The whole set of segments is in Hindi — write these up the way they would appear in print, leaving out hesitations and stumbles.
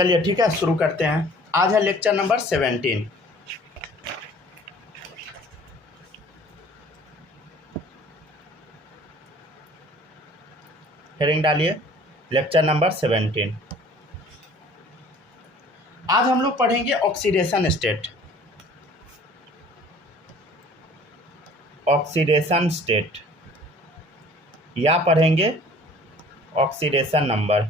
चलिए ठीक है, शुरू करते हैं। आज है लेक्चर नंबर 17। हेडिंग डालिए, लेक्चर नंबर 17। आज हम लोग पढ़ेंगे ऑक्सीडेशन स्टेट। ऑक्सीडेशन स्टेट या पढ़ेंगे ऑक्सीडेशन नंबर।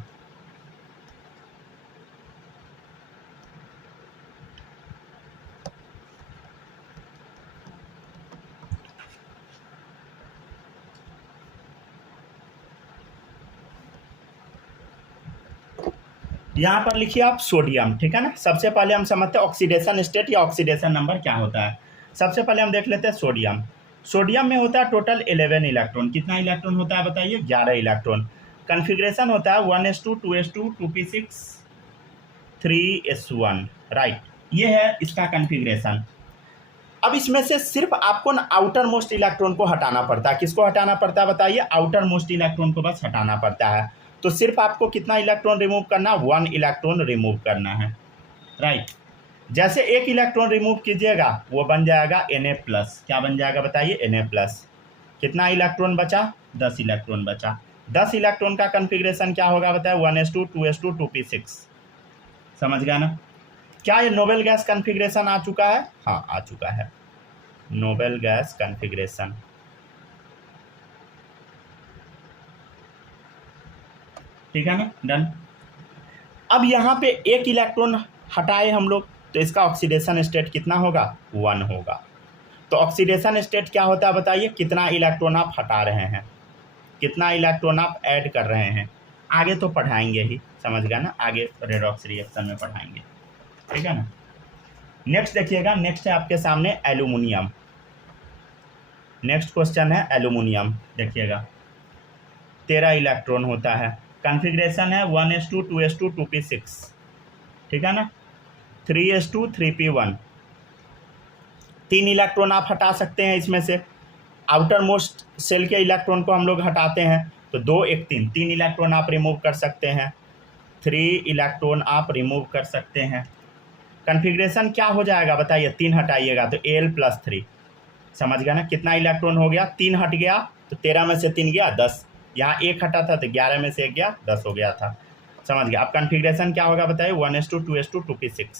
यहाँ पर लिखिए आप सोडियम, ठीक है ना। सबसे पहले हम समझते हैं ऑक्सीडेशन स्टेट या ऑक्सीडेशन नंबर क्या होता है। सबसे पहले हम देख लेते हैं सोडियम। सोडियम में होता है टोटल 11 इलेक्ट्रॉन। कितना इलेक्ट्रॉन होता है बताइए? 11 इलेक्ट्रॉन। कन्फिग्रेशन होता है 1s2 2s2 2p6 3s1, right. ये है इसका कन्फिग्रेशन। अब इसमें से सिर्फ आपको ना आउटर मोस्ट इलेक्ट्रॉन को हटाना पड़ता है। किसको हटाना पड़ता है बताइए? आउटर मोस्ट इलेक्ट्रॉन को बस हटाना पड़ता है। तो सिर्फ आपको कितना इलेक्ट्रॉन रिमूव करना? 1 इलेक्ट्रॉन रिमूव करना है, राइट। जैसे एक इलेक्ट्रॉन रिमूव कीजिएगा वो बन जाएगा Na+। क्या बन जाएगा बताइए? Na+। कितना इलेक्ट्रॉन बचा? 10 इलेक्ट्रॉन बचा। 10 इलेक्ट्रॉन का कन्फिग्रेशन क्या होगा बताए? 1s2 2s2 2p6। समझ गया ना? क्या ये नोबेल गैस कन्फिग्रेशन आ चुका है? हाँ, आ चुका है नोबेल गैस कन्फिग्रेशन। ठीक है ना, डन। अब यहाँ पे एक इलेक्ट्रॉन हटाए हम लोग तो इसका ऑक्सीडेशन स्टेट कितना होगा? 1 होगा। तो ऑक्सीडेशन स्टेट क्या होता है बताइए? कितना इलेक्ट्रॉन आप हटा रहे हैं, कितना इलेक्ट्रॉन आप ऐड कर रहे हैं। आगे तो पढ़ाएंगे ही, समझ गया ना, आगे रेडॉक्स रिएक्शन में पढ़ाएंगे, ठीक है ना। नेक्स्ट देखिएगा, नेक्स्ट है आपके सामने एल्यूमिनियम। नेक्स्ट क्वेश्चन है एल्यूमिनियम। देखिएगा 13 इलेक्ट्रॉन होता है। कन्फिग्रेशन है 1s2 2s2 2p6, ठीक है ना। 3s2 3p1। 3 इलेक्ट्रॉन आप हटा सकते हैं इसमें से। आउटर मोस्ट सेल के इलेक्ट्रॉन को हम लोग हटाते हैं तो 2 1 3 इलेक्ट्रॉन आप रिमूव कर सकते हैं। 3 इलेक्ट्रॉन आप रिमूव कर सकते हैं। कन्फिग्रेशन क्या हो जाएगा बताइए? 3 हटाइएगा तो Al+3। समझ गया ना? कितना इलेक्ट्रॉन हो गया? 3 हट गया तो 13 में से 3 गया 10। यहाँ 1 हटा था तो 11 में से 1 गया 10 हो गया था। समझ गया? अब कन्फिग्रेशन क्या होगा बताइए? 1s2 2s2 2p6,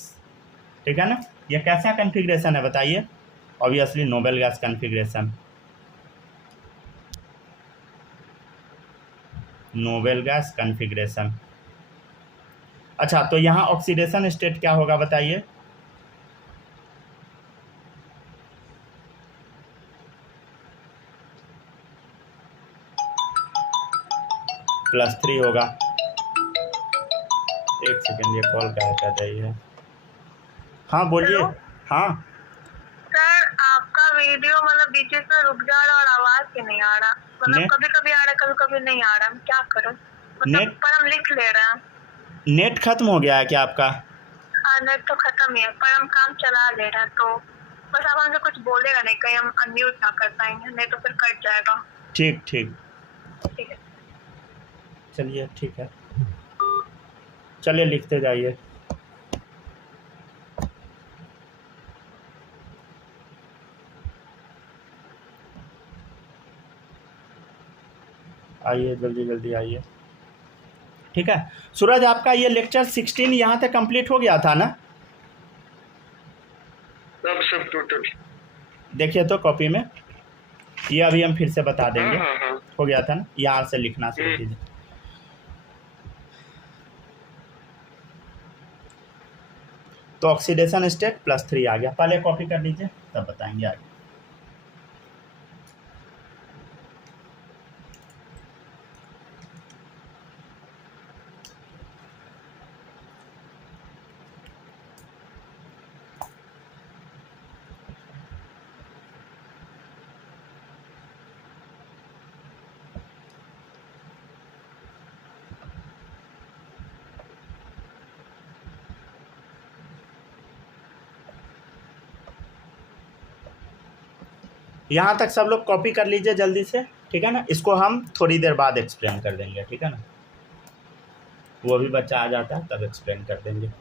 ठीक है ना। ये कैसा कन्फिग्रेशन है बताइए? Obviously noble gas configuration. Noble gas configuration. अच्छा, तो यहाँ ऑक्सीडेशन स्टेट क्या होगा बताइए? +3 होगा। एक सेकेंड, ये कॉल क्या कर रही है? हाँ बोलिए। हाँ सर, आपका वीडियो मतलब बीच में रुक जा रहा और आवाज ही नहीं आ रहा। मतलब कभी कभी आ रहा, कभी कभी नहीं आ रहा। क्या करूं? मतलब पर हम लिख ले रहे हैं। नेट खत्म हो गया है क्या आपका? हाँ, नेट तो खत्म ही है पर हम काम चला ले रहे हैं। तो बस आप हमसे कुछ बोलेगा नहीं, कहीं हम अनम्यूट ना कर पाएंगे, नहीं तो फिर कट जाएगा। ठीक ठीक, ठीक है, चलिए ठीक है, चलिए लिखते जाइए। आइए जल्दी जल्दी आइए। ठीक है सूरज, आपका ये लेक्चर 16 यहाँ तक कंप्लीट हो गया था ना? सब टोटल देखिए तो कॉपी में, ये अभी हम फिर से बता देंगे। हाँ। हो गया था ना? यहाँ से लिखना शुरू कीजिए। तो ऑक्सीडेशन स्टेट +3 आ गया। पहले कॉपी कर लीजिए तब बताएंगे आगे। यहाँ तक सब लोग कॉपी कर लीजिए जल्दी से, ठीक है ना। इसको हम थोड़ी देर बाद एक्सप्लेन कर देंगे, ठीक है ना। वो भी बच्चा आ जाता है तब एक्सप्लेन कर देंगे।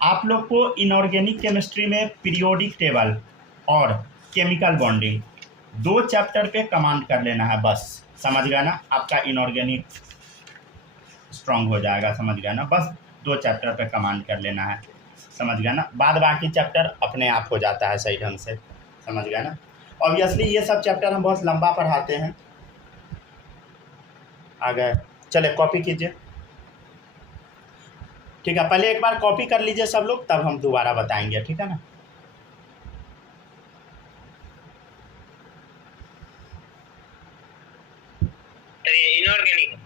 आप लोग को इनऑर्गेनिक केमिस्ट्री में पीरियोडिक टेबल और केमिकल बॉन्डिंग 2 चैप्टर पे कमांड कर लेना है बस, समझ गया ना। आपका इनऑर्गेनिक स्ट्रांग हो जाएगा, समझ गया ना। बस 2 चैप्टर पे कमांड कर लेना है, समझ गया ना। बाद बाकी चैप्टर अपने आप हो जाता है सही ढंग से, समझ गया ना। ऑब्वियसली ये सब चैप्टर हम बहुत लंबा पढ़ाते हैं। आ गए, चले कॉपी कीजिए, ठीक है। पहले एक बार कॉपी कर लीजिए सब लोग, तब हम दोबारा बताएंगे, ठीक है ना। इनऑर्गेनिक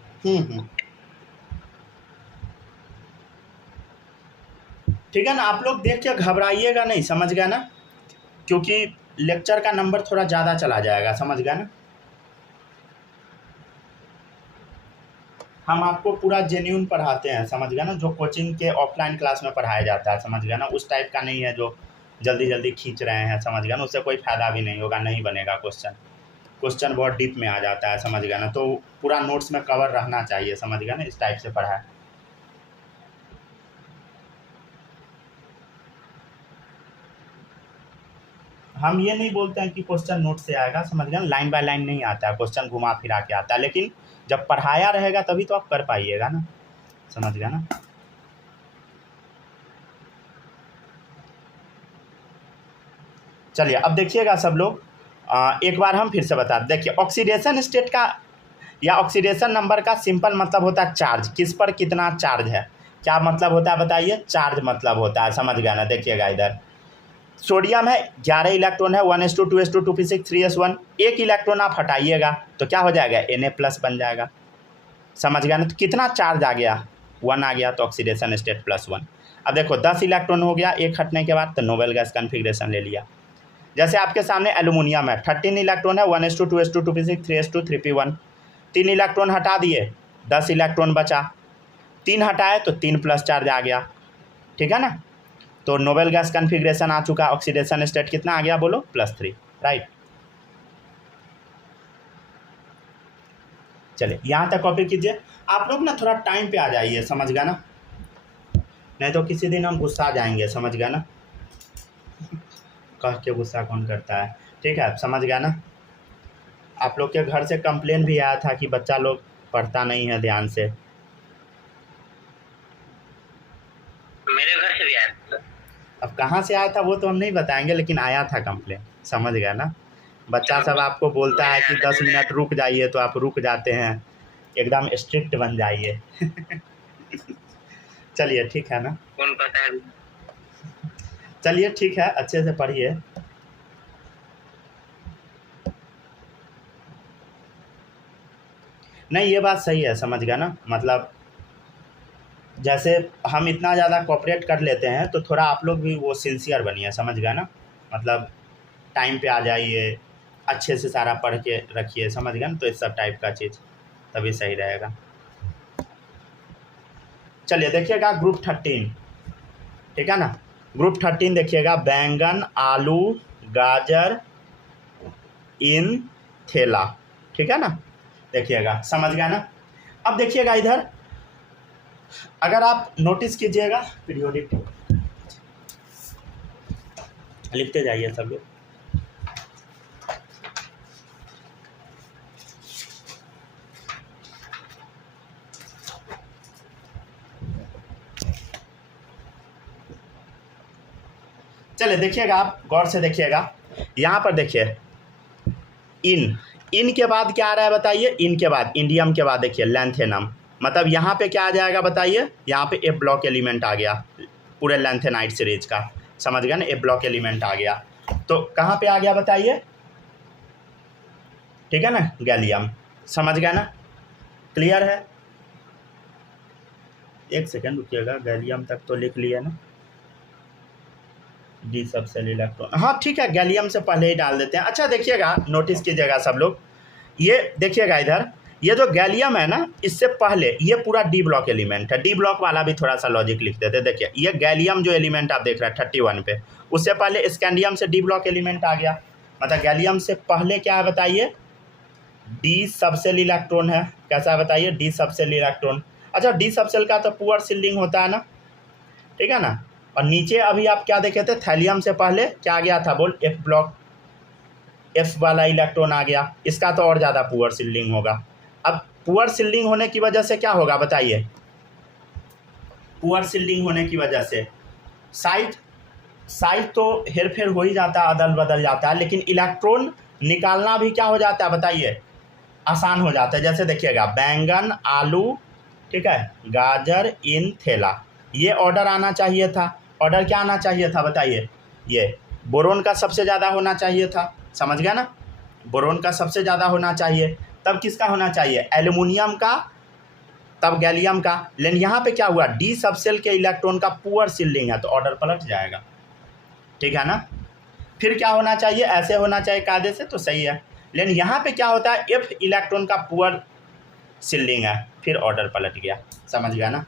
ठीक है ना। आप लोग देख के घबराइएगा नहीं, समझ गया ना, क्योंकि लेक्चर का नंबर थोड़ा ज़्यादा चला जाएगा, समझ गया ना। हम आपको पूरा जेन्यून पढ़ाते हैं, समझ गया ना। जो कोचिंग के ऑफलाइन क्लास में पढ़ाया जाता है, समझ गया ना, उस टाइप का नहीं है जो जल्दी जल्दी खींच रहे हैं, समझ गया ना। उससे कोई फ़ायदा भी नहीं होगा, नहीं बनेगा क्वेश्चन बहुत डीप में आ जाता है, समझ गया ना। तो पूरा नोट्स में कवर रहना चाहिए, समझ गया ना, इस टाइप से पढ़ा है। हम ये नहीं बोलते हैं कि क्वेश्चन नोट से आएगा, समझ गया ना। लाइन बाय लाइन नहीं आता है, क्वेश्चन घुमा फिरा के आता है, लेकिन जब पढ़ाया रहेगा तभी तो आप कर पाइएगा ना, समझ गया ना। चलिए अब देखिएगा सब लोग, एक बार हम फिर से बता दें। देखिए ऑक्सीडेशन स्टेट का या ऑक्सीडेशन नंबर का सिंपल मतलब होता है चार्ज, किस पर कितना चार्ज है। क्या मतलब होता है बताइए, चार्ज मतलब होता है, समझ गया ना। देखिएगा इधर सोडियम है 11 इलेक्ट्रॉन है, 1s2 2s2 2p6 3s1, एक इलेक्ट्रॉन आप हटाइएगा तो क्या हो जाएगा, Na+ बन जाएगा, समझ गया ना। तो कितना चार्ज आ गया, 1 आ गया, तो ऑक्सीडेशन स्टेट +1। अब देखो 10 इलेक्ट्रॉन हो गया एक हटने के बाद, तो नोबेल गैस कन्फिग्रेशन ले लिया। जैसे आपके सामने एल्यूमिनियम है, 13 इलेक्ट्रॉन है, 1s2 2s2 2p6 3s2 3p1, 3 electron हटा दिए, 10 इलेक्ट्रॉन बचा, 3 हटाए तो 3+ चार्ज आ गया, ठीक है ना। तो नोबेल गैस कन्फिग्रेशन आ चुका, ऑक्सीडेशन स्टेट कितना आ गया बोलो, +3, राइट। चलिए यहाँ तक कॉपी कीजिए। आप लोग ना थोड़ा टाइम पे आ जाइए, समझ गया ना, नहीं तो किसी दिन हम गुस्सा जाएंगे, समझ गया ना। कह के गुस्सा कौन करता है, ठीक है, समझ गया ना। आप लोग के घर से कंप्लेन भी आया था कि बच्चा लोग पढ़ता नहीं है ध्यान से। मेरे घर से भी आया था। अब कहाँ से आया था वो तो हम नहीं बताएंगे, लेकिन आया था कंप्लेन, समझ गया ना। बच्चा सब आपको बोलता है कि 10 मिनट रुक जाइए, तो आप रुक जाते हैं, एकदम स्ट्रिक्ट बन जाइए। चलिए ठीक है ना, कौन पता है। चलिए ठीक है, अच्छे से पढ़िए। नहीं ये बात सही है, समझ गया ना। मतलब जैसे हम इतना ज़्यादा कोऑपरेट कर लेते हैं, तो थोड़ा आप लोग भी वो सिंसियर बनिए, समझ गया ना। मतलब टाइम पे आ जाइए, अच्छे से सारा पढ़ के रखिए, समझ गया ना। तो इस सब टाइप का चीज़ तभी सही रहेगा। चलिए देखिएगा ग्रुप 13, ठीक है ना। ग्रुप 13 देखिएगा, बैंगन, आलू, गाजर इन थैला, ठीक है ना। देखिएगा, समझ गया ना। अब देखिएगा इधर, अगर आप नोटिस कीजिएगा पीरियोडिक टेबल, लिखते जाइए सब लोग। चलिए देखिएगा, आप गौर से देखिएगा, यहाँ पर देखिए इन के बाद क्या आ रहा है बताइए, इन के बाद इंडियम के बाद देखिए लैंथेनम, मतलब यहाँ पे क्या आ जाएगा बताइए, यहाँ पे ए ब्लॉक एलिमेंट आ गया पूरे लैंथेनाइट सीरीज का, समझ गया ना। ए ब्लॉक एलिमेंट आ गया, तो कहाँ पे आ गया बताइए, ठीक है ना, गैलियम, समझ गया ना। क्लियर है, एक सेकेंड रुकिएगा, गैलियम तक तो लिख लिया ना। डी सबसेल इलेक्ट्रॉन, हाँ ठीक है, गैलियम से पहले ही डाल देते हैं। अच्छा देखिएगा, नोटिस कीजिएगा सब लोग, ये देखिएगा इधर, ये जो गैलियम है ना, इससे पहले ये पूरा डी ब्लॉक एलिमेंट है। डी ब्लॉक वाला भी थोड़ा सा लॉजिक लिख देते। देखिए ये गैलियम जो एलिमेंट आप देख रहे हैं 31 पे, उससे पहले स्कैंडियम से डी ब्लॉक एलिमेंट आ गया, मतलब गैलियम से पहले क्या है बताइए, डी सबसेल इलेक्ट्रॉन है। कैसा है बताइए, डी सबसेल इलेक्ट्रॉन। अच्छा डी सबसेल का तो पुअर सील्डिंग होता है ना, ठीक है ना। और नीचे अभी आप क्या देखे थे, थैलियम से पहले क्या आ गया था, बोल एफ ब्लॉक, एफ वाला इलेक्ट्रॉन आ गया, इसका तो और ज़्यादा पुअर सील्डिंग होगा। अब पुअर सील्डिंग होने की वजह से क्या होगा बताइए, पुअर सील्डिंग होने की वजह से साइज तो हेर फेर हो ही जाता है, अदल बदल जाता है, लेकिन इलेक्ट्रॉन निकालना भी क्या हो जाता है बताइए, आसान हो जाता है। जैसे देखिएगा, बैंगन आलू, ठीक है, गाजर इन थैला, ये ऑर्डर आना चाहिए था। ऑर्डर क्या आना चाहिए था बताइए, ये बोरोन का सबसे ज़्यादा होना चाहिए था, समझ गया ना, बोरोन का सबसे ज़्यादा होना चाहिए, तब किसका होना चाहिए, एल्युमिनियम का, तब गैलियम का। लेकिन यहाँ पे क्या हुआ, डी सबसेल के इलेक्ट्रॉन का पुअर सील्डिंग है, तो ऑर्डर पलट जाएगा, ठीक है ना। फिर क्या होना चाहिए, ऐसे होना चाहिए कायदे से, तो सही है। लेकिन यहाँ पे क्या होता है, एफ इलेक्ट्रॉन का पुअर सील्डिंग है, फिर ऑर्डर पलट गया, समझ गया ना।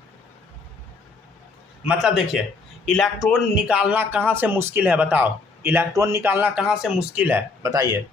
मतलब देखिए, इलेक्ट्रॉन निकालना कहाँ से मुश्किल है बताओ, इलेक्ट्रॉन निकालना कहाँ से मुश्किल है बताइए,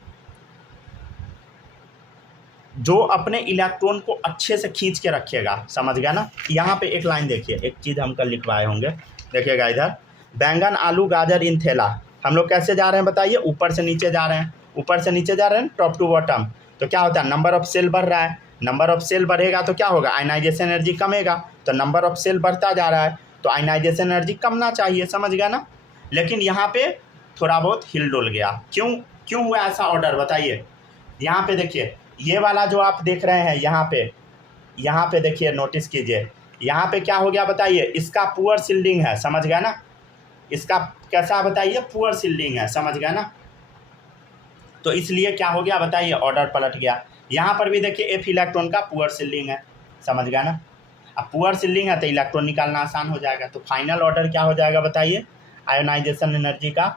जो अपने इलेक्ट्रॉन को अच्छे से खींच के रखेगा, समझ गया ना। यहाँ पे एक लाइन देखिए, एक चीज़ हम कल लिखवाए होंगे, देखिएगा इधर, बैंगन आलू गाजर इन थैला, हम लोग कैसे जा रहे हैं बताइए, ऊपर से नीचे जा रहे हैं, ऊपर से नीचे जा रहे हैं, टॉप टू बॉटम। तो क्या होता है, नंबर ऑफ सेल बढ़ रहा है, नंबर ऑफ सेल बढ़ेगा तो क्या होगा, आयनाइजेशन एनर्जी कमेगा, तो नंबर ऑफ सेल बढ़ता जा रहा है, तो आयनाइजेशन एनर्जी कमना चाहिए, समझ गया ना। लेकिन यहाँ पे थोड़ा बहुत हिल डुल गया, क्यों हुआ ऐसा ऑर्डर बताइए। यहाँ पे देखिए, ये वाला जो आप देख रहे हैं, यहाँ पे देखिए, नोटिस कीजिए, यहाँ पे क्या हो गया बताइए, इसका पुअर सील्डिंग है, समझ गया ना, इसका कैसा बताइए, पुअर सील्डिंग है, समझ गया ना। तो इसलिए क्या हो गया बताइए, ऑर्डर पलट गया। यहाँ पर भी देखिए एफ इलेक्ट्रॉन का पुअर सील्डिंग है, समझ गया ना। अब पुअर सील्डिंग है तो इलेक्ट्रॉन निकालना आसान हो जाएगा, तो फाइनल ऑर्डर क्या हो जाएगा बताइए, आयोनाइजेशन एनर्जी का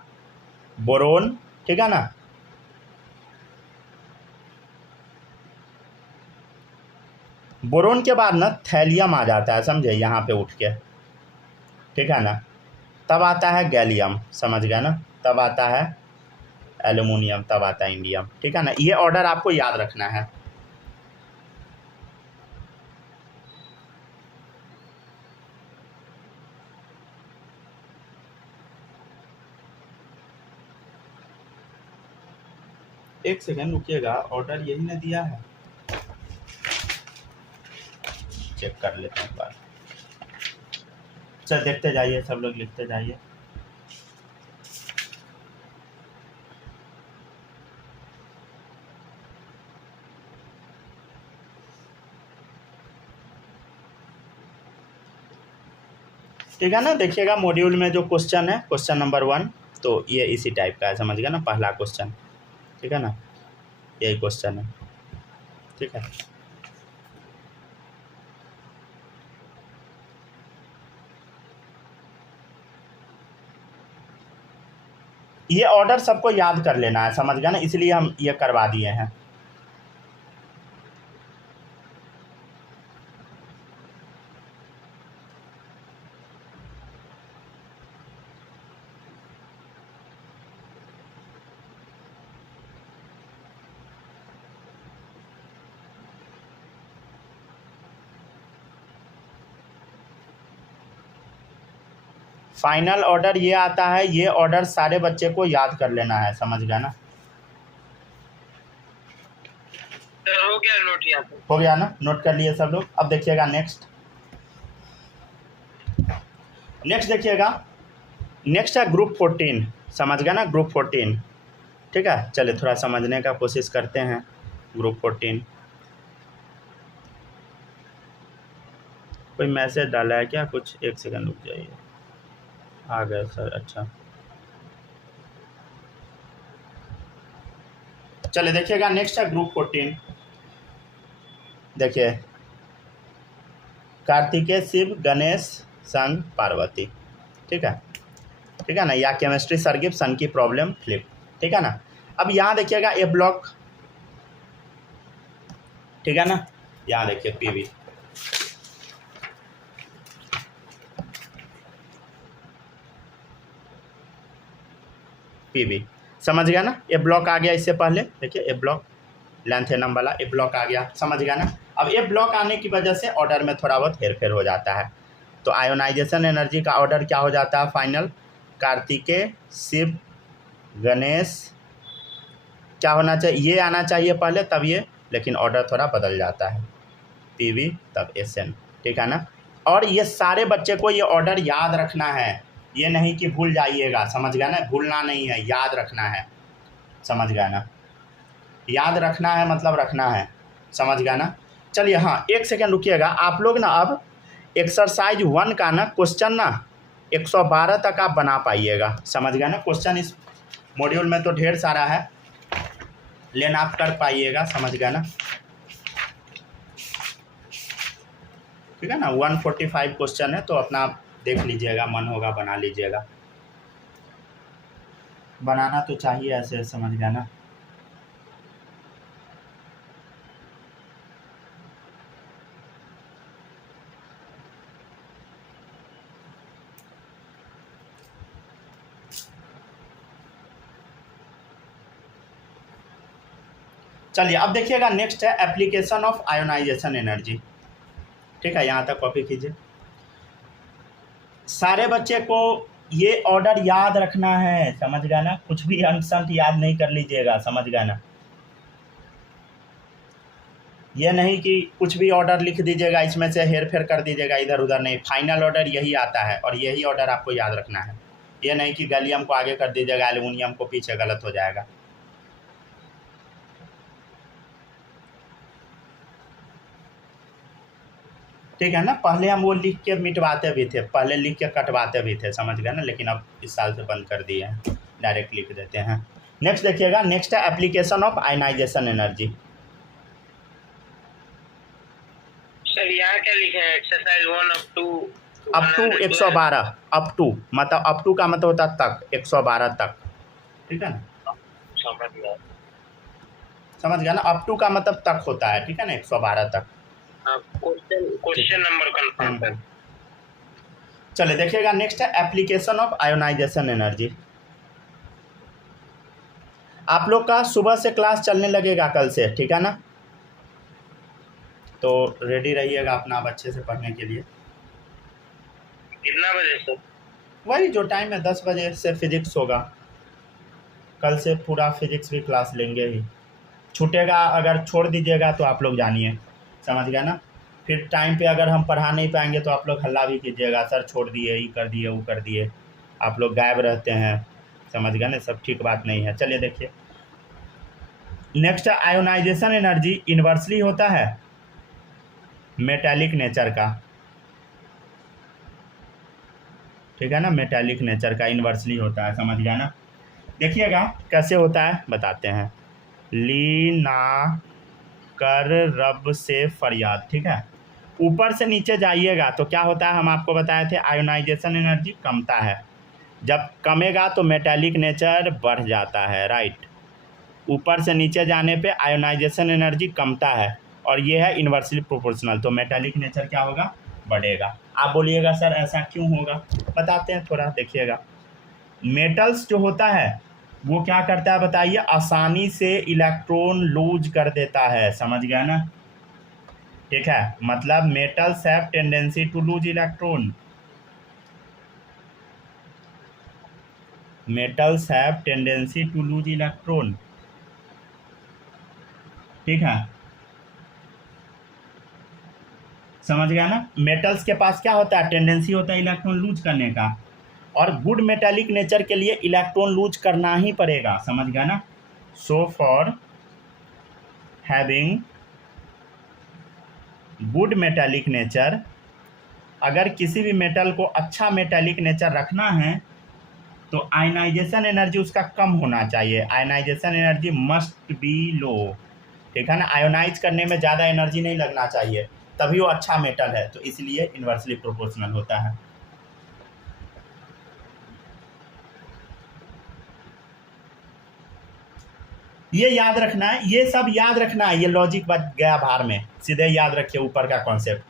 बोरोन, ठीक है ना, बोरोन के बाद ना थैलियम आ जाता है, समझे, यहाँ पे उठ के, ठीक है ना, तब आता है गैलियम, समझ गया ना, तब आता है एल्युमिनियम, तब आता है इंडियम, ठीक है ना। ये ऑर्डर आपको याद रखना है। एक सेकेंड रुकिएगा, ऑर्डर यही ने दिया है, चेक कर लेते हैं एक बार। चल देखते जाइए, सब लोग लिखते जाइए। ठीक है ना, देखिएगा मॉड्यूल में जो क्वेश्चन है, क्वेश्चन नंबर 1, तो ये इसी टाइप का है, समझ गया ना, पहला क्वेश्चन, ठीक है ना, यही क्वेश्चन है, ठीक है। ये ऑर्डर सबको याद कर लेना है, समझ गया ना, इसलिए हम ये करवा दिए हैं। फाइनल ऑर्डर ये आता है, ये ऑर्डर सारे बच्चे को याद कर लेना है, समझ गया ना। हो गया नोट, यहाँ पे हो गया ना, नोट कर लिए सब लोग। अब देखिएगा नेक्स्ट देखिएगा, नेक्स्ट है ग्रुप 14, समझ गया ना, ग्रुप 14, ठीक है। चलिए थोड़ा समझने का कोशिश करते हैं, ग्रुप 14। कोई मैसेज डाला है क्या कुछ, एक सेकंड रुक जाइए, आ गए सर, अच्छा। चलिए देखिएगा, नेक्स्ट है ग्रुप 14। देखिए, कार्तिकेय शिव गणेश संग पार्वती, ठीक है। ठीक है ना, या केमिस्ट्री सर गिब्सन की प्रॉब्लम फ्लिप, ठीक है ना। अब यहाँ देखिएगा ए ब्लॉक, ठीक है ना, यहाँ देखिए पीवी, पीवी समझ गया ना। ए ब्लॉक आ गया, इससे पहले देखिए ए ब्लॉक लैंथेनम वाला ए ब्लॉक आ गया, समझ गया ना। अब ए ब्लॉक आने की वजह से ऑर्डर में थोड़ा बहुत हेरफेर हो जाता है, तो आयोनाइजेशन एनर्जी का ऑर्डर क्या हो जाता है फाइनल, कार्तिकेय, शिव, गणेश, क्या होना चाहिए, ये आना चाहिए पहले तब ये, लेकिन ऑर्डर थोड़ा बदल जाता है, पीवी तब एसएन, ठीक है ना। और ये सारे बच्चे को ये ऑर्डर याद रखना है, ये नहीं कि भूल जाइएगा, समझ गया ना, भूलना नहीं है, याद रखना है, समझ गया ना, याद रखना है मतलब रखना है, समझ गया ना। चलिए हाँ एक सेकेंड रुकिएगा, आप लोग ना अब एक्सरसाइज 1 का ना क्वेश्चन ना 112 तक आप बना पाइएगा, समझ गया ना। क्वेश्चन इस मॉड्यूल में तो ढेर सारा है, लेकिन आप कर पाइएगा, समझ गया ना, ठीक है ना। 145 क्वेश्चन है, तो अपना देख लीजिएगा, मन होगा बना लीजिएगा, बनाना तो चाहिए ऐसे, समझ गया ना। चलिए अब देखिएगा नेक्स्ट है एप्लीकेशन ऑफ आयोनाइजेशन एनर्जी, ठीक है, यहाँ तक कॉपी कीजिए। सारे बच्चे को ये ऑर्डर याद रखना है, समझ गया ना, कुछ भी अंशंत याद नहीं कर लीजिएगा, समझ गया ना। ये नहीं कि कुछ भी ऑर्डर लिख दीजिएगा, इसमें से हेर फेर कर दीजिएगा इधर उधर, नहीं, फाइनल ऑर्डर यही आता है और यही ऑर्डर आपको याद रखना है। ये नहीं कि गैलियम को आगे कर दीजिएगा, एल्युमिनियम को पीछे, गलत हो जाएगा। ठीक है ना, पहले हम वो लिख के मिटवाते भी थे, पहले लिख के कटवाते भी थे, समझ गए ना, लेकिन अब इस साल से बंद कर दिए हैं, डायरेक्ट लिख देते हैं। नेक्स्ट देखिएगा, नेक्स्ट है application of ionisation energy. Sir यहाँ क्या लिखे हैं, exercise 1 up to 112, up to मतलब अप टू का मतलब होता है तक, 112 तक, ठीक है ना, समझ गया ना, अप टू का मतलब तक होता है, ठीक है ना, 112 तक। क्वेश्चन नंबर कंफर्म कर। चलिए देखिएगा नेक्स्ट है एप्लीकेशन ऑफ आयोनाइजेशन एनर्जी। आप लोग का सुबह से क्लास चलने लगेगा कल से, ठीक है ना, तो रेडी रहिएगा अपना आप अच्छे से पढ़ने के लिए। कितना बजे से? वही जो टाइम है 10 बजे से फिजिक्स होगा, कल से पूरा फिजिक्स भी क्लास लेंगे ही, छूटेगा अगर छोड़ दीजिएगा तो आप लोग जानिए, समझ गया ना। फिर टाइम पे अगर हम पढ़ा नहीं पाएंगे तो आप लोग हल्ला भी कीजिएगा, सर छोड़ दिए, ये कर दिए, वो कर दिए, आप लोग गायब रहते हैं, समझ गया ना, सब ठीक बात नहीं है। चलिए देखिए नेक्स्ट आयोनाइजेशन एनर्जी इन्वर्सली होता है मेटालिक नेचर का, ठीक है ना, मेटालिक नेचर का इन्वर्सली होता है, समझ गया ना। देखिएगा कैसे होता है बताते हैं, लीना कर रब से फरियाद, ठीक है, ऊपर से नीचे जाइएगा तो क्या होता है, हम आपको बताए थे आयोनाइजेशन एनर्जी कमता है, जब कमेगा तो मेटालिक नेचर बढ़ जाता है, राइट। ऊपर से नीचे जाने पे आयोनाइजेशन एनर्जी कमता है और ये है इन्वर्सली प्रोपोर्शनल, तो मेटालिक नेचर क्या होगा, बढ़ेगा। आप बोलिएगा सर ऐसा क्यों होगा, बताते हैं थोड़ा, देखिएगा। मेटल्स जो होता है वो क्या करता है बताइए, आसानी से इलेक्ट्रॉन लूज कर देता है, समझ गया ना, ठीक है, मतलब metals have tendency to lose electron, metals have tendency to lose electron, ठीक है, समझ गया ना। मेटल्स के पास क्या होता है, टेंडेंसी होता है इलेक्ट्रॉन लूज करने का, और गुड मेटालिक नेचर के लिए इलेक्ट्रॉन लूज करना ही पड़ेगा, समझ गया ना। So for having good metallic nature, अगर किसी भी मेटल को अच्छा मेटालिक नेचर रखना है तो आयनाइजेशन एनर्जी उसका कम होना चाहिए, आयनाइजेशन एनर्जी मस्ट बी लो, ठीक है ना, आयोनाइज करने में ज़्यादा एनर्जी नहीं लगना चाहिए, तभी वो अच्छा मेटल है, तो इसलिए इन्वर्सली प्रोपोर्शनल होता है। ये याद रखना है, ये सब याद रखना है, ये लॉजिक बच गया बाहर में, सीधे याद रखिए ऊपर का कॉन्सेप्ट,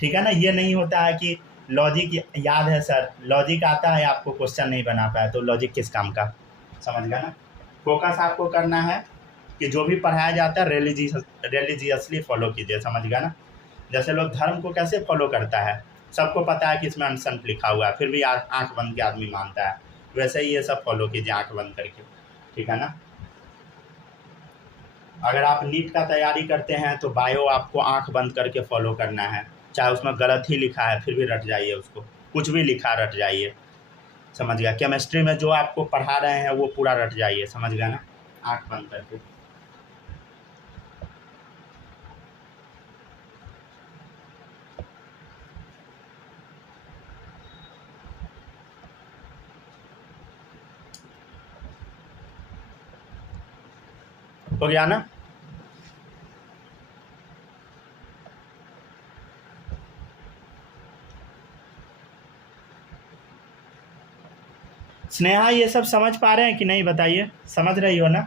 ठीक है ना। ये नहीं होता है कि लॉजिक याद है सर, लॉजिक आता है आपको क्वेश्चन नहीं बना पाया, तो लॉजिक किस काम का, समझ गया ना। फोकस आपको करना है कि जो भी पढ़ाया जाता है रिलीजियसली फॉलो कीजिए, समझ गया ना। जैसे लोग धर्म को कैसे फॉलो करता है, सबको पता है कि इसमें अनसंट लिखा हुआ है, फिर भी आंख बंद के आदमी मानता है, वैसे ही ये सब फॉलो कीजिए आंख बंद करके, ठीक है ना। अगर आप नीट का तैयारी करते हैं तो बायो आपको आंख बंद करके फॉलो करना है, चाहे उसमें गलत ही लिखा है फिर भी रट जाइए उसको, कुछ भी लिखा रट जाइए, समझ गया। केमिस्ट्री में जो आपको पढ़ा रहे हैं वो पूरा रट जाइए, समझ गया ना, आंख बंद करके। हो गया ना। स्नेहा ये सब समझ पा रहे हैं कि नहीं बताइए, समझ रही हो ना।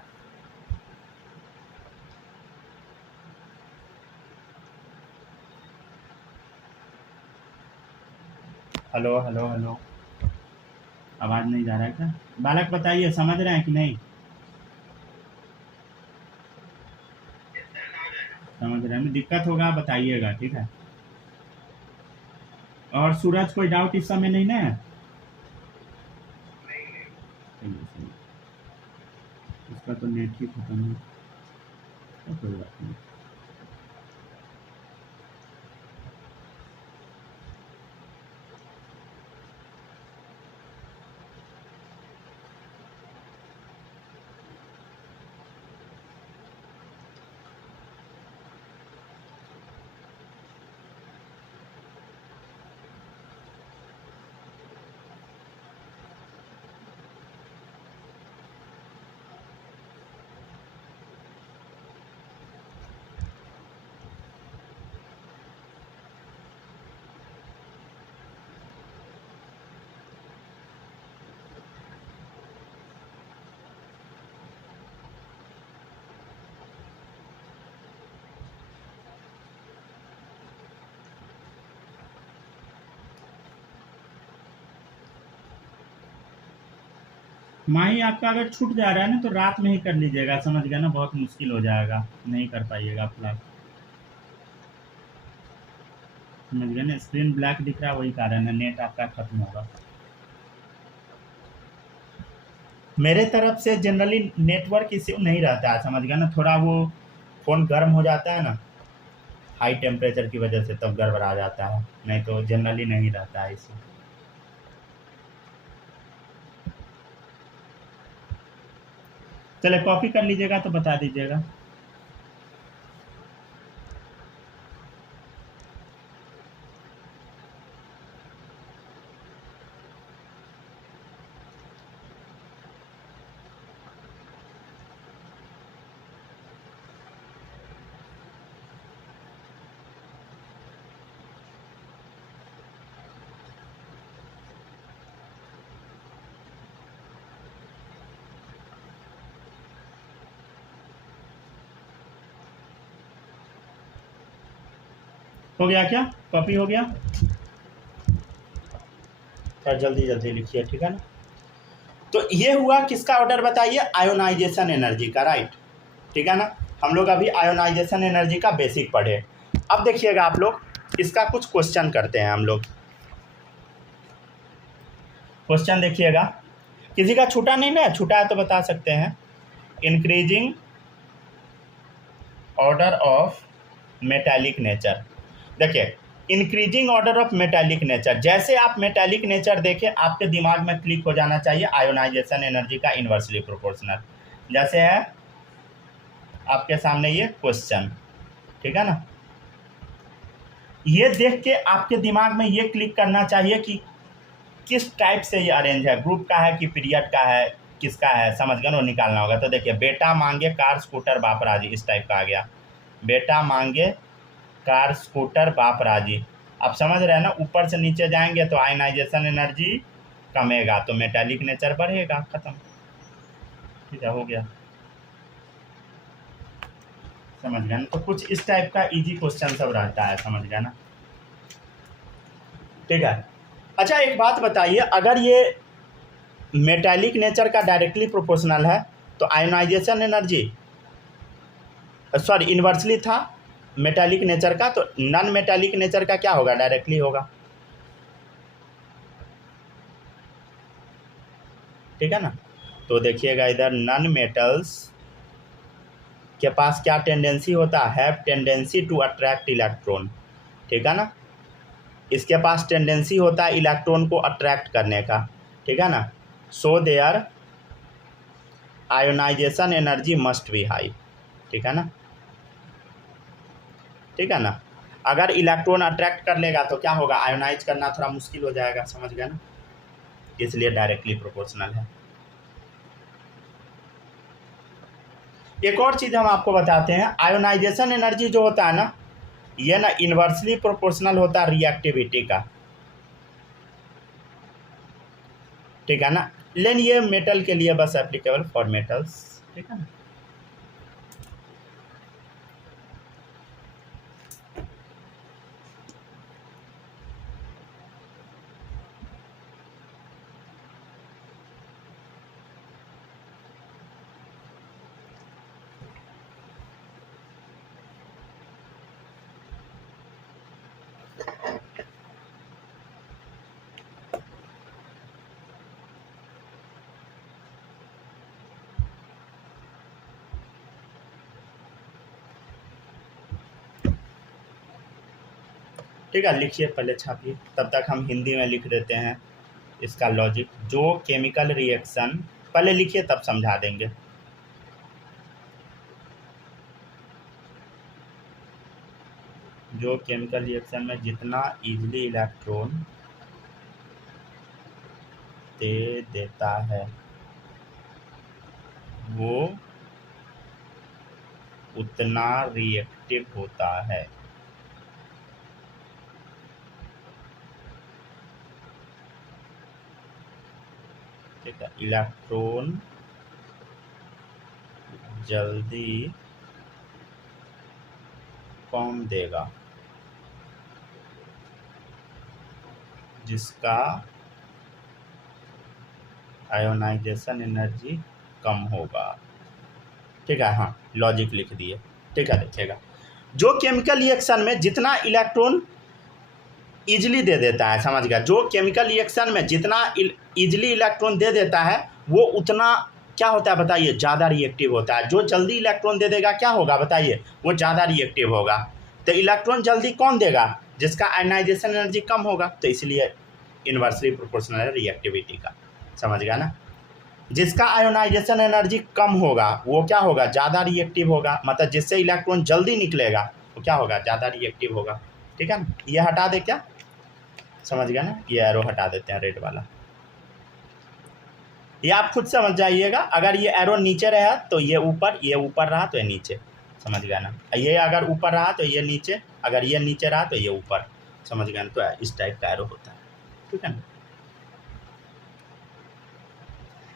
हेलो हेलो हेलो, आवाज़ नहीं जा रहा है क्या बालक, बताइए समझ रहे हैं कि नहीं, समझ रहे हैं, दिक्कत होगा बताइएगा, ठीक है। और सूरज कोई डाउट इस समय नहीं ना है, इसका तो नेट ही खत्म है, तो कोई बात नहीं। माही आपका अगर छूट जा रहा है ना तो रात में ही कर लीजिएगा, समझ गया ना, बहुत मुश्किल हो जाएगा, नहीं कर पाइएगा क्लास, समझ गया ना। स्क्रीन ब्लैक दिख रहा है वही कारण है, नेट आपका खत्म होगा। मेरे तरफ से जनरली नेटवर्क इश्यू नहीं रहता है, समझ गया ना, थोड़ा वो फ़ोन गर्म हो जाता है ना हाई टेम्परेचर की वजह से, तब गड़बड़ा जाता है, नहीं तो जनरली नहीं रहता है इश्यू। चले कॉपी कर लीजिएगा तो बता दीजिएगा। हो गया क्या, कॉपी हो गया, सर जल्दी जल्दी लिखिए, ठीक है ना। तो ये हुआ किसका ऑर्डर बताइए, आयोनाइजेशन एनर्जी का, राइट, ठीक है ना। हम लोग अभी आयोनाइजेशन एनर्जी का बेसिक पढ़े। अब देखिएगा आप लोग, इसका कुछ क्वेश्चन करते हैं हम लोग। क्वेश्चन देखिएगा, किसी का छूटा नहीं ना, छूटा है तो बता सकते हैं। Increasing order of metallic nature, देखिए increasing order of metallic nature, जैसे आप मेटालिक नेचर देखें आपके दिमाग में क्लिक हो जाना चाहिए आयोनाइजेशन एनर्जी का इन्वर्सली प्रोपोर्शनल, जैसे है आपके सामने ये क्वेश्चन, ठीक है ना। ये देख के आपके दिमाग में ये क्लिक करना चाहिए कि किस टाइप से ये अरेंज है, ग्रुप का है कि पीरियड का है, किसका है, समझ गए ना, निकालना होगा। तो देखिए बेटा मांगे कार स्कूटर बाप राजी, इस टाइप का आ गया, बेटा मांगे कार स्कूटर बाप राजी। आप समझ रहे हैं ना, ऊपर से नीचे जाएंगे तो आयनाइजेशन एनर्जी कमेगा तो मेटालिक नेचर बढ़ेगा, खत्म, ठीक है, हो गया। समझ गए ना। तो कुछ इस टाइप का इजी क्वेश्चन सब रहता है, समझ गए ना। ठीक है। अच्छा एक बात बताइए, अगर ये मेटालिक नेचर का डायरेक्टली प्रोपोर्शनल है तो आयोनाइजेशन एनर्जी सॉरी इन्वर्सली था मेटालिक नेचर का, तो नॉन मेटालिक नेचर का क्या होगा, डायरेक्टली होगा। ठीक है ना। तो देखिएगा इधर नॉन मेटल्स के पास क्या टेंडेंसी होता है, have tendency to attract electron. ठीक है ना। इसके पास टेंडेंसी होता है इलेक्ट्रॉन को अट्रैक्ट करने का। ठीक है ना। So there ionisation energy must be high. ठीक है ना। ठीक है ना। अगर इलेक्ट्रॉन अट्रैक्ट कर लेगा तो क्या होगा, आयोनाइज करना थोड़ा मुश्किल हो जाएगा, समझ गए ना। इसलिए डायरेक्टली प्रोपोर्शनल है। एक और चीज़ हम आपको बताते हैं, आयोनाइजेशन एनर्जी जो होता है ना, ये ना इन्वर्सली प्रोपोर्शनल होता है रिएक्टिविटी का। ठीक है ना। लेकिन ये मेटल के लिए बस एप्लीकेबल फॉर मेटल्स। ठीक है ना। ठीक है, लिखिए पहले छापिए, तब तक हम हिंदी में लिख देते हैं इसका लॉजिक। जो केमिकल रिएक्शन, पहले लिखिए तब समझा देंगे। जो केमिकल रिएक्शन में जितना इजीली इलेक्ट्रॉन दे देता है वो उतना रिएक्टिव होता है। ठीक है। इलेक्ट्रॉन जल्दी कौन देगा, जिसका आयोनाइजेशन एनर्जी कम होगा। ठीक है। हाँ, लॉजिक लिख दिए। ठीक है। देखिएगा, जो केमिकल रिएक्शन में जितना इलेक्ट्रॉन इजीली दे देता है, समझ गया, जो केमिकल रिएक्शन में जितना इजीली इलेक्ट्रॉन दे देता है वो उतना क्या होता है बताइए, ज़्यादा रिएक्टिव होता है। जो जल्दी इलेक्ट्रॉन दे देगा क्या होगा बताइए, वो ज़्यादा रिएक्टिव होगा। तो इलेक्ट्रॉन जल्दी कौन देगा, जिसका आयनाइजेशन एनर्जी कम होगा। तो इसलिए इन्वर्सली प्रोपोर्शनल है रिएक्टिविटी का, समझ गया ना। जिसका आयोनाइजेशन एनर्जी कम होगा वो क्या होगा, ज़्यादा रिएक्टिव होगा। मतलब जिससे इलेक्ट्रॉन जल्दी निकलेगा वो क्या होगा, ज़्यादा रिएक्टिव होगा। ठीक है ना। ये हटा दे क्या, समझ गया ना। ये एरो हटा देते हैं रेड वाला, ये आप खुद समझ जाइएगा। अगर ये एरो नीचे रहा तो ये ऊपर, ये ऊपर रहा तो ये नीचे, समझ गया ना। ये अगर ऊपर रहा तो ये नीचे, अगर ये नीचे रहा तो ये ऊपर, समझ गया ना। तो इस टाइप का एरो होता है। ठीक है ना।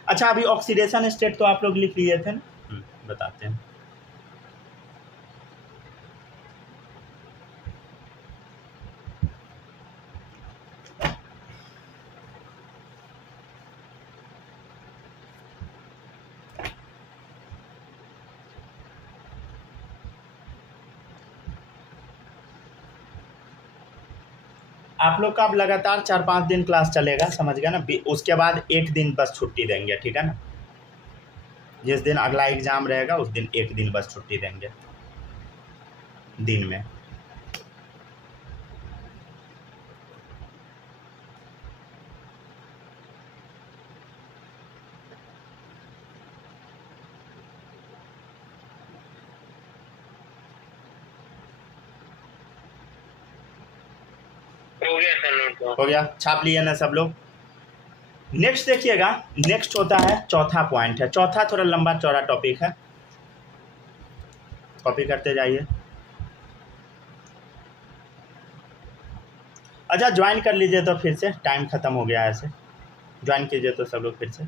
अच्छा, अभी ऑक्सीडेशन स्टेट तो आप लोग लिख लिए थे ना, बताते हैं। आप लोग का अब लगातार 4-5 दिन क्लास चलेगा, समझ गया ना। उसके बाद एक दिन बस छुट्टी देंगे। ठीक है ना। जिस दिन अगला एग्ज़ाम रहेगा उस दिन एक दिन बस छुट्टी देंगे दिन में। हो गया सर, नोट हो गया, छाप लिए ना सब लोग। नेक्स्ट देखिएगा, नेक्स्ट होता है चौथा पॉइंट है। चौथा थोड़ा लंबा चौड़ा टॉपिक है, कॉपी करते जाइए। अच्छा, ज्वाइन कर लीजिए तो फिर से, टाइम ख़त्म हो गया ऐसे। ज्वाइन कीजिए तो सब लोग फिर से।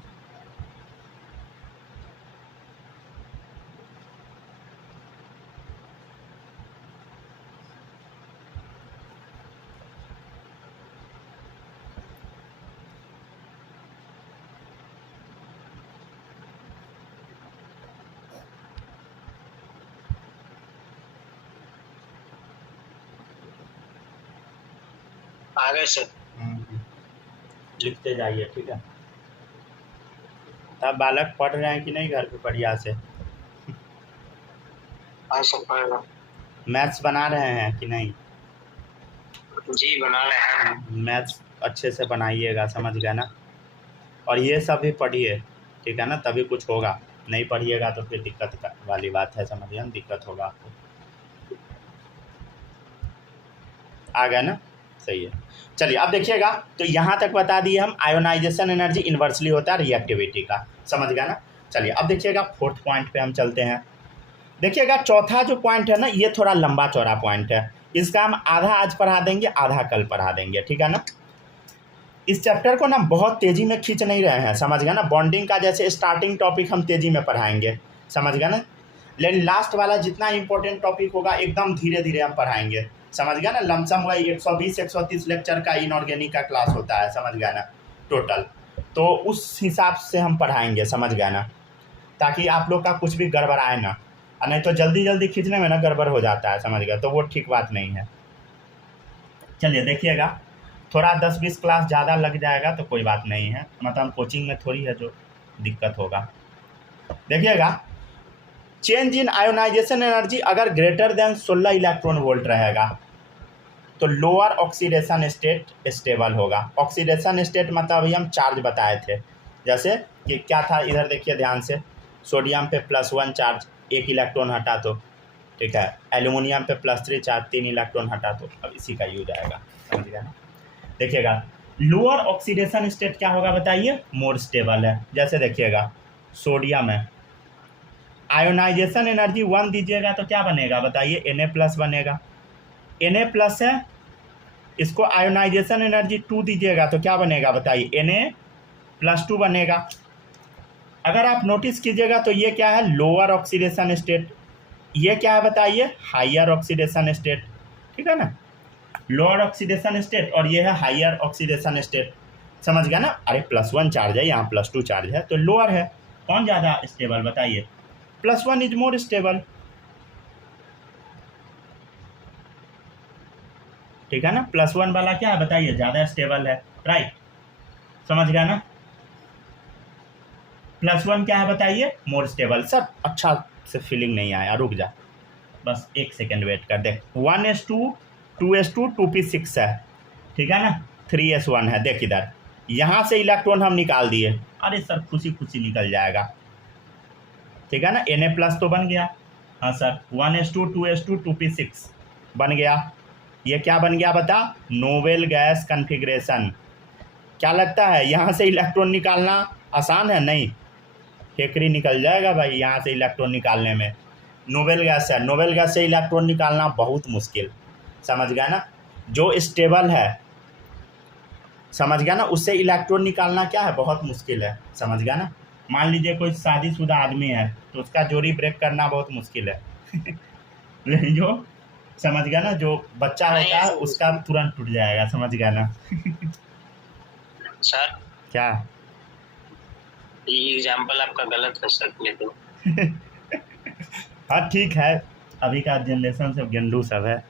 आ गए सर। लिखते जाइए, ठीक है। तब बालक पढ़ रहे हैं कि नहीं घर पे बढ़िया से? हाँ सर पढ़ रहा हूँ। मैथ्स बना रहे हैं कि नहीं? जी बना रहे हैं। मैथ्स अच्छे से बनाइएगा, समझ गए ना। और ये सब भी पढ़िए, ठीक है ना, तभी कुछ होगा। नहीं पढ़िएगा तो फिर दिक्कत वाली बात है, समझिए ना, दिक्कत होगा आपको। आ गया ना, सही है। चलिए अब देखिएगा, तो यहाँ तक बता दिए हम, आयोनाइजेशन एनर्जी इन्वर्सली होता है रिएक्टिविटी का, समझ गया ना। चलिए अब देखिएगा फोर्थ पॉइंट पे हम चलते हैं। देखिएगा चौथा जो पॉइंट है ना, ये थोड़ा लंबा चौड़ा पॉइंट है, इसका हम आधा आज पढ़ा देंगे, आधा कल पढ़ा देंगे, ठीक है ना। इस चैप्टर को ना बहुत तेज़ी में खींच नहीं रहे हैं, समझ गया ना। बॉन्डिंग का जैसे स्टार्टिंग टॉपिक हम तेज़ी में पढ़ाएंगे, समझ गया ना, लेकिन लास्ट वाला जितना इंपॉर्टेंट टॉपिक होगा एकदम धीरे धीरे हम पढ़ाएंगे, समझ गया ना। लमसम वही 120-130 लेक्चर का इनऑर्गेनिक का क्लास होता है, समझ गया ना, टोटल। तो उस हिसाब से हम पढ़ाएंगे, समझ गया ना, ताकि आप लोग का कुछ भी गड़बड़ाए ना, नहीं तो जल्दी जल्दी खींचने में ना गड़बड़ हो जाता है, समझ गया, तो वो ठीक बात नहीं है। चलिए देखिएगा, थोड़ा 10-20 क्लास ज़्यादा लग जाएगा तो कोई बात नहीं है, मतलब कोचिंग में थोड़ी है जो दिक्कत होगा। देखिएगा, चेंज इन आयोनाइजेशन एनर्जी अगर ग्रेटर देन 16 इलेक्ट्रॉन वोल्ट रहेगा तो लोअर ऑक्सीडेशन स्टेट स्टेबल होगा। ऑक्सीडेशन स्टेट मतलब अभी हम चार्ज बताए थे, जैसे कि क्या था, इधर देखिए ध्यान से, सोडियम पे +1 चार्ज, 1 इलेक्ट्रॉन हटा तो, ठीक है। एल्यूमिनियम पे +3 चार्ज, 3 इलेक्ट्रॉन हटा तो, अब इसी का यूज आएगा, समझ गया ना। देखिएगा लोअर ऑक्सीडेशन स्टेट क्या होगा बताइए, मोर स्टेबल है। जैसे देखिएगा सोडियम है, आयोनाइजेशन एनर्जी 1 दीजिएगा तो क्या बनेगा बताइए, Na+ बनेगा। Na+ है, इसको आयोनाइजेशन एनर्जी 2 दीजिएगा तो क्या बनेगा बताइए, Na+2 बनेगा। अगर आप नोटिस कीजिएगा तो ये क्या है, लोअर ऑक्सीडेशन स्टेट, ये क्या है बताइए, हायर ऑक्सीडेशन स्टेट, ठीक है ना। लोअर ऑक्सीडेशन स्टेट और ये है हायर ऑक्सीडेशन स्टेट, समझ गया ना। अरे +1 चार्ज है, यहाँ +2 चार्ज है, तो लोअर है। कौन ज़्यादा स्टेबल बताइए, +1 इज मोर स्टेबल, ठीक है ना। +1 वाला क्या है बताइए, ज़्यादा स्टेबल है, राइट, समझ गया ना। +1 क्या है बताइए, मोर स्टेबल। सब अच्छा से फीलिंग नहीं आया, रुक जा, बस 1 सेकेंड वेट कर दे। 1s2 2s2 2p6 है, ठीक है ना, 3s1 है। देख इधर, यहाँ से इलेक्ट्रॉन हम निकाल दिए, अरे सर खुशी खुशी निकल जाएगा, ठीक है ना। Na+ तो बन गया, हाँ सर, 1s2 2s2 2p6 बन गया। ये क्या बन गया बता, नोबेल गैस कन्फिग्रेशन। क्या लगता है यहाँ से इलेक्ट्रॉन निकालना आसान है? नहीं, फेकरी निकल जाएगा भाई यहाँ से इलेक्ट्रॉन निकालने में। नोबेल गैस है, नोबेल गैस से इलेक्ट्रॉन निकालना बहुत मुश्किल, समझ गया ना। जो स्टेबल है, समझ गया ना, उससे इलेक्ट्रॉन निकालना क्या है, बहुत मुश्किल है, समझ गया ना। मान लीजिए कोई शादीशुदा आदमी है तो उसका जोड़ी ब्रेक करना बहुत मुश्किल है लेकिन जो, समझ गया ना, जो बच्चा होता है उसका तुरंत टूट जाएगा, समझ गया ना सर क्या, ये एग्जाम्पल आपका गलत है सर, ले दो। हाँ ठीक है, अभी का जनरेशन सब गेंडू सब है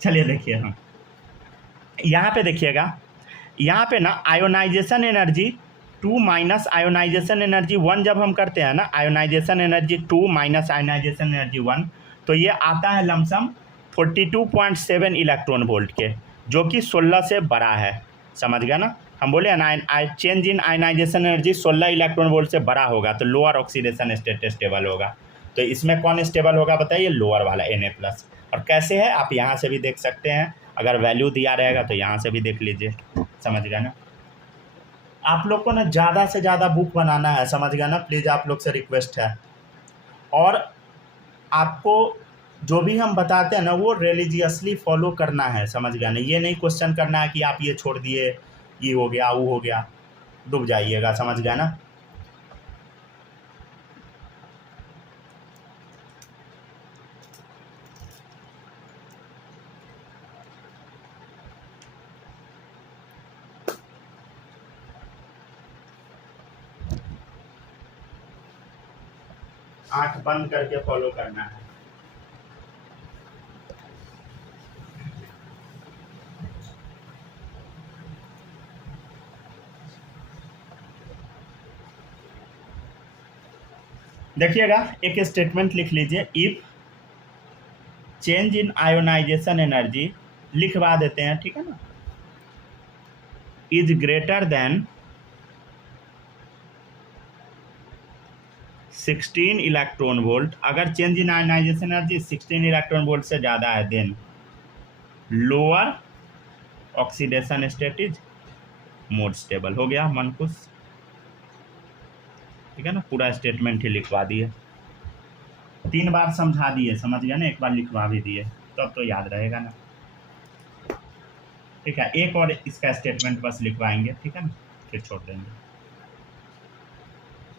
चलिए देखिए, हम यहाँ पे देखिएगा, यहाँ पे ना ionisation energy 2 minus ionisation energy 1 जब हम करते हैं ना, ionisation energy 2 minus ionisation energy 1, तो ये आता है लमसम 42.7 इलेक्ट्रॉन वोल्ट के, जो कि 16 से बड़ा है, समझ गया ना। हम बोले ना change in ionisation energy 16 electron volt से बड़ा होगा तो लोअर ऑक्सीडेशन स्टेट स्टेबल होगा। तो इसमें कौन स्टेबल होगा बताइए, लोअर वाला Na+। और कैसे है आप यहाँ से भी देख सकते हैं, अगर वैल्यू दिया रहेगा तो यहाँ से भी देख लीजिए, समझ गया ना। आप लोग को ना ज़्यादा से ज़्यादा बुक बनाना है, समझ गया ना, प्लीज़ आप लोग से रिक्वेस्ट है। और आपको जो भी हम बताते हैं ना वो रिलीजियसली फॉलो करना है, समझ गया ना। ये नहीं क्वेश्चन करना है कि आप ये छोड़ दिए, ये हो गया वो हो गया, डूब जाइएगा, समझ गया ना। आंख बंद करके फॉलो करना है। देखिएगा एक स्टेटमेंट लिख लीजिए, if change in ionisation energy लिखवा देते हैं, ठीक है ना, is greater than 16 electron volt, अगर change in ionisation energy 16 electron volt से ज़्यादा है, then lower oxidation state is more stable. हो गया मन खुश, ठीक है ना, पूरा स्टेटमेंट ही लिखवा दिए, 3 बार समझा दिए, समझ गया ना, एक बार लिखवा भी दिए, तब तो याद रहेगा ना। ठीक है, एक और इसका स्टेटमेंट बस लिखवाएंगे, ठीक है ना, फिर छोड़ देंगे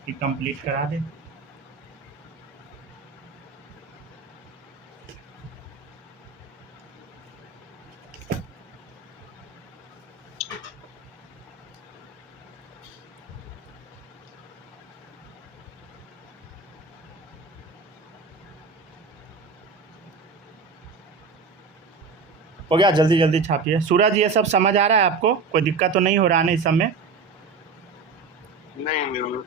कि कंप्लीट करा दे। हो गया, जल्दी जल्दी छापिए। सूरज ये सब समझ आ रहा है आपको, कोई दिक्कत तो नहीं हो रहा है ना इस सब में? नहीं,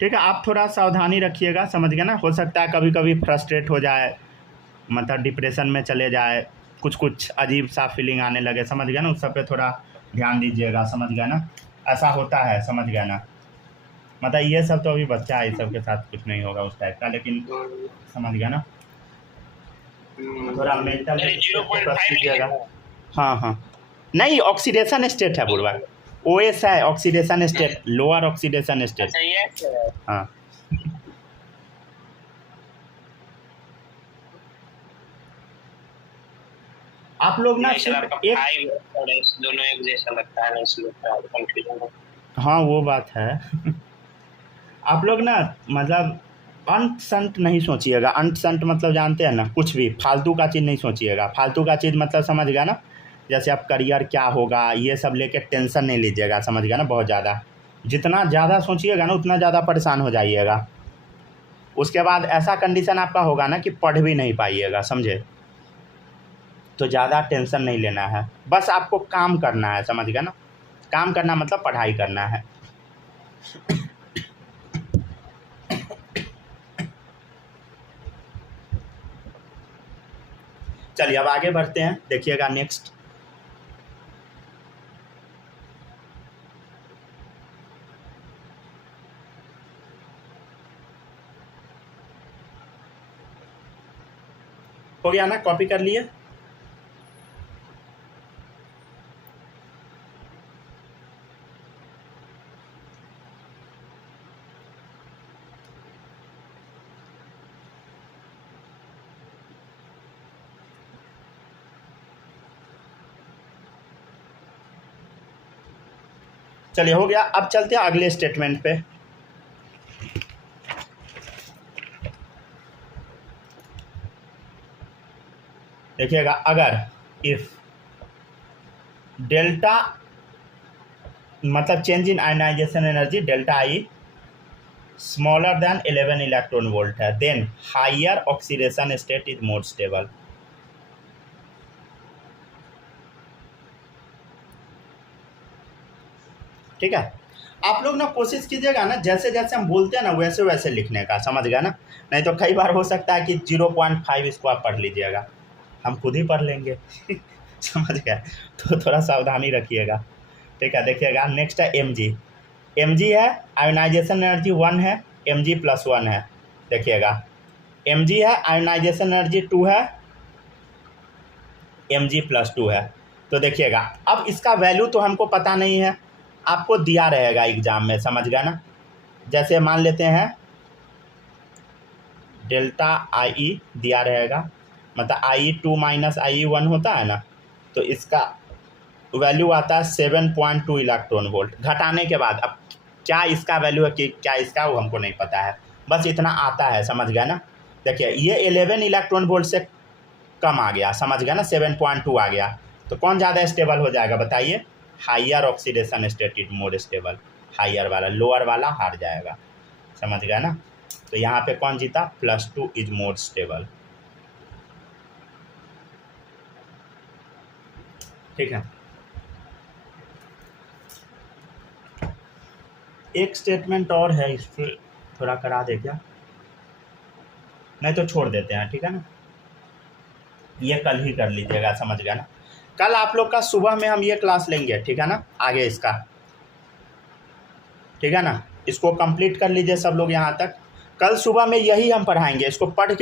ठीक है, आप थोड़ा सावधानी रखिएगा, समझ गए ना, हो सकता है कभी कभी फ्रस्ट्रेट हो जाए, मतलब डिप्रेशन में चले जाए, कुछ कुछ अजीब सा फीलिंग आने लगे, समझ गए ना, उस सब पे थोड़ा ध्यान दीजिएगा, समझ गए ना, ऐसा होता है, समझ गए ना, मतलब ये सब तो अभी बच्चा है, इस सब के साथ कुछ नहीं होगा उस टाइप का, लेकिन समझ गया ना, थोड़ा मेंटल फोकस कीजिएगा। हाँ हाँ, नहीं ऑक्सीडेशन स्टेट है बुढ़वा, ओएस है oxidation state, lower oxidation state. हाँ आप लोग ना सिर्फ एक, दोनों एक जैसा लगता है ना, इसलिए कंफ्यूजन है। हाँ वो बात है आप लोग ना मतलब अंत संत नहीं सोचिएगा, अंत संत मतलब जानते हैं ना, कुछ भी फालतू का चीज़ नहीं सोचिएगा, फालतू का चीज़ मतलब समझ गया ना, जैसे आप करियर क्या होगा ये सब लेके टेंशन नहीं लीजिएगा, समझ गया ना, बहुत ज़्यादा, जितना ज़्यादा सोचिएगा ना उतना ज़्यादा परेशान हो जाइएगा, उसके बाद ऐसा कंडीशन आपका होगा ना कि पढ़ भी नहीं पाइएगा, समझे, तो ज़्यादा टेंशन नहीं लेना है, बस आपको काम करना है, समझ गया ना, काम करना मतलब पढ़ाई करना है। चलिए अब आगे बढ़ते हैं, देखिएगा नेक्स्ट, हो गया ना, कॉपी कर लिए? चलिए हो गया, अब चलते हैं अगले स्टेटमेंट पे। देखिएगा, अगर इफ डेल्टा मतलब change in ionization energy delta I smaller than 11 electron volt है, then higher oxidation state is more stable. ठीक है, आप लोग ना कोशिश कीजिएगा ना, जैसे जैसे हम बोलते हैं ना वैसे वैसे लिखने का, समझ गया ना, नहीं तो कई बार हो सकता है कि 0.5 इसको आप पढ़ लीजिएगा, हम खुद ही पढ़ लेंगे समझ गए, तो थोड़ा सावधानी रखिएगा। ठीक है, देखिएगा नेक्स्ट है एम जी है, आयोनाइजेशन एनर्जी 1 है, Mg+1 है, देखिएगा Mg है, आयोनाइजेशन एनर्जी 2 है, Mg+2 है, तो देखिएगा अब इसका वैल्यू तो हमको पता नहीं है, आपको दिया रहेगा एग्जाम में, समझ गया ना, जैसे मान लेते हैं डेल्टा आई दिया रहेगा, मतलब I2 - I1 होता है ना, तो इसका वैल्यू आता है 7.2 इलेक्ट्रॉन वोल्ट, घटाने के बाद, अब क्या इसका वैल्यू है कि क्या इसका, वो हमको नहीं पता है, बस इतना आता है, समझ गया ना। देखिए ये 11 इलेक्ट्रॉन वोल्ट से कम आ गया, समझ गया ना, 7.2 आ गया, तो कौन ज़्यादा स्टेबल हो जाएगा बताइए? Higher oxidation state is more stable, higher वाला, लोअर वाला हार जाएगा, समझ गया ना, तो यहाँ पे कौन जीता? +2 इज मोर स्टेबल। ठीक है, एक स्टेटमेंट और है, इस पर थोड़ा करा दे क्या? नहीं तो छोड़ देते हैं, ठीक है ना। ये कल ही कर लीजिएगा, समझ गया ना। कल आप लोग का सुबह में हम ये क्लास लेंगे, ठीक है ना, आगे इसका, ठीक है ना। इसको कंप्लीट कर लीजिए सब लोग यहाँ तक। कल सुबह में यही हम पढ़ाएंगे, इसको पढ़ के